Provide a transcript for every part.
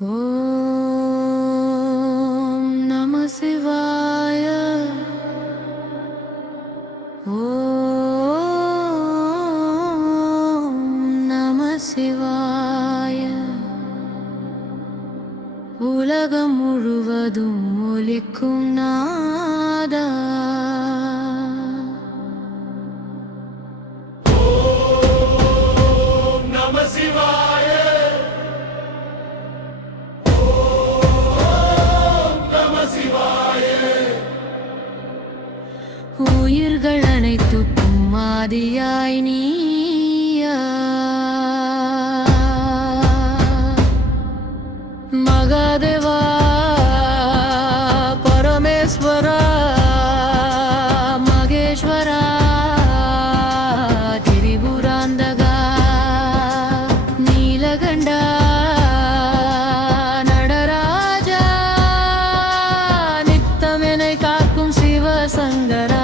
ஓம் நம சிவாய. ஓம் நம சிவாய. உலகம் முழுவதும் ஒலிக்கும் நாதா. ஓம் நம சிவாய. உயிர்கள் அனைத்துக்கும் ஆதியாய் நீயா. மகாதேவா பரமேஸ்வரா மகேஸ்வரா திரிபுராந்தகா நீலகண்டா நடராஜா நித்தமெனை காக்கும் சிவசங்கரா.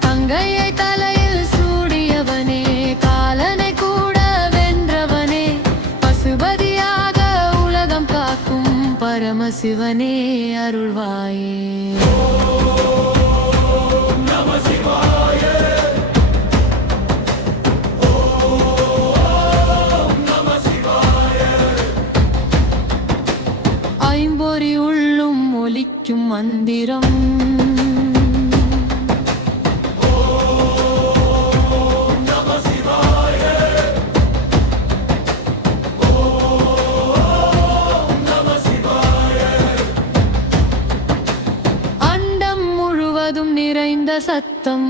தங்கையை தலையில் சூடியவனே, காலனை கூட வென்றவனே, பசுபதியாக உலகம் காக்கும் பரமசிவனே அருள்வாயே. ஓம் நம சிவாய. ஓம் நம சிவாய. ஐம்பொறி உள்ளும் ஒலிக்கும் மந்திரம். ஓம் நம சிவாய. ஓம் நம சிவாய. அண்டம் முழுவதும் நிறைந்த சத்தம்.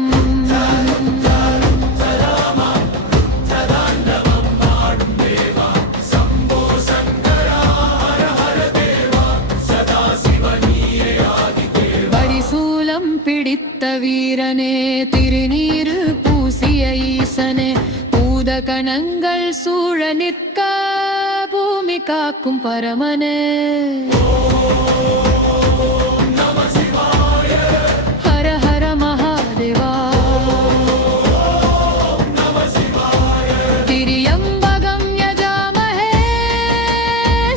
பரிசூலம் பிடித்த வீரனே, திருநீரு பூசிய ஈசனே, பூதகணங்கள் சூழ நிற்க பூமி காக்கும் பரமனே. ஓம் நம சிவாய. ஹர ஹர மகாதேவா. ஓம் நம சிவாய. திரியம்பகம் யஜாமஹே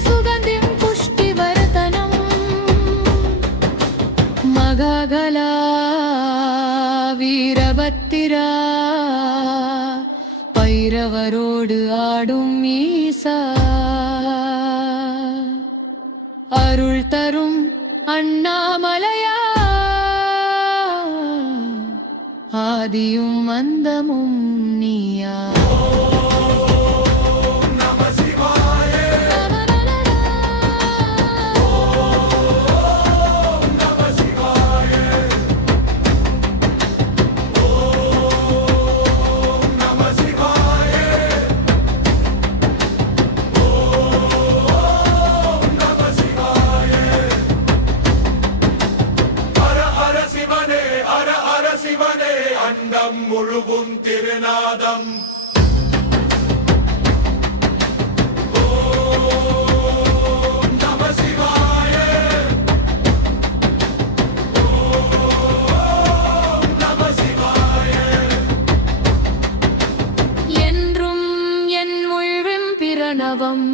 சுகந்திம் புஷ்டிவர்தனம். மகாகலா வீரபத்திரா பைரவரோடு ஆடும் ஈசா. அருள் தரும் அண்ணாமலையா, ஆதியும் அந்தமும் நீயா. ஓம் நம சிவாய. ஓம் நம சிவாய. ஓம் நம சிவாய. ஓம் நம சிவாய. ஹர ஹர சிவனே, ஹர ஹர சிவனே, அண்டம் முழுவும் திருநாதம். ஓம் நம சிவாய. ஓம் நம சிவாய. என்றும் என் உள்விம் பிரணவம்.